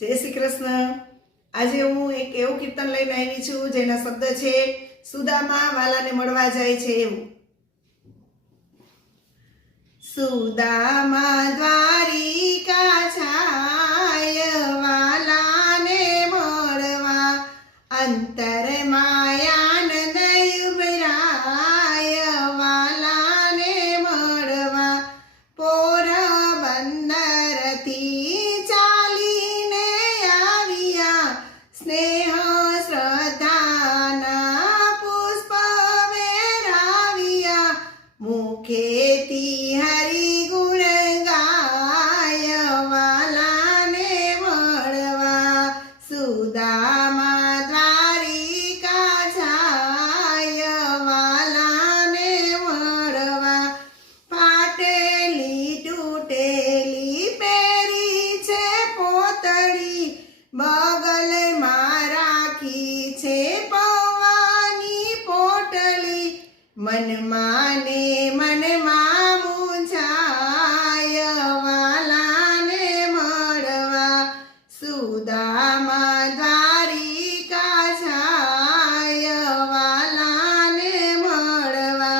जय श्री कृष्ण। आज हूँ एक एवं कीर्तन लईने आवी छुं जेना शब्द छे सुदामा वालाने मळवा जाय छे एवुं। सुदामा द्वारिका छाय वालाने मळवा अंतर मायानंद उभराय वालाने मळवा पोरबंदरथी चालीने आविया स्नेह श्रद्धाना पुष्प वेराविया मुखेती हरि गुण गाय वालाने मळवा सुदामा द्वारिका छाय वालाने मळवा फाटेली तूटेली पेरी छे पोतड़ी बगल में राखी छे पवानी पोटली मन माने मन मूंझाय वालाने मळवा सुदामा द्वारिका छाय वालाने मळवा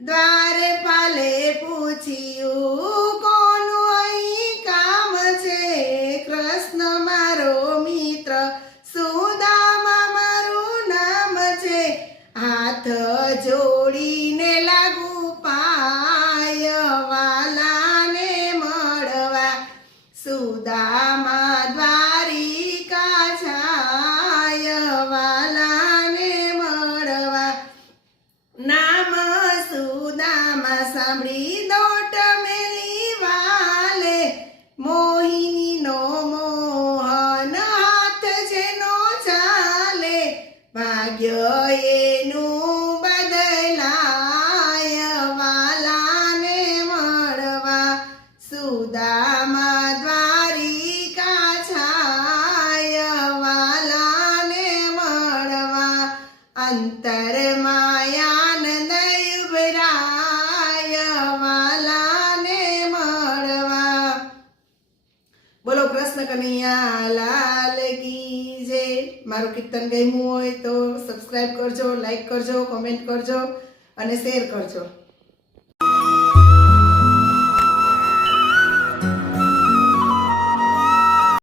द्वारपाले पूछ्યું કોનું અહીં કામ છે કૃષ્ણ મારો મિત્ર સુદામા મારું નામ છે હાથ જોડીને લાગુ પાય વાલાને મળવા સુદામા દ્વારિકા છાય વાલાને મળવા નામ સુદામા સાંભળી દોટ મેલી વાલે મોહિનીનો મોહન હાથ જેનો ચાલે ભાગ્ય એનું બદલાય વાલાને મળવા સુદામા દ્વારિકા છાય વાલાને મળવા અંતર માયાનંદ ઉભરાય વાલાને મળવા। બોલો કૃષ્ણ કનૈયા લાલ की जय। मारू कीर्तन गम्યું હોય તો સબસ્ક્રાઇબ કરજો, લાઈક કરજો, કોમેન્ટ કરજો અને શેર કરજો।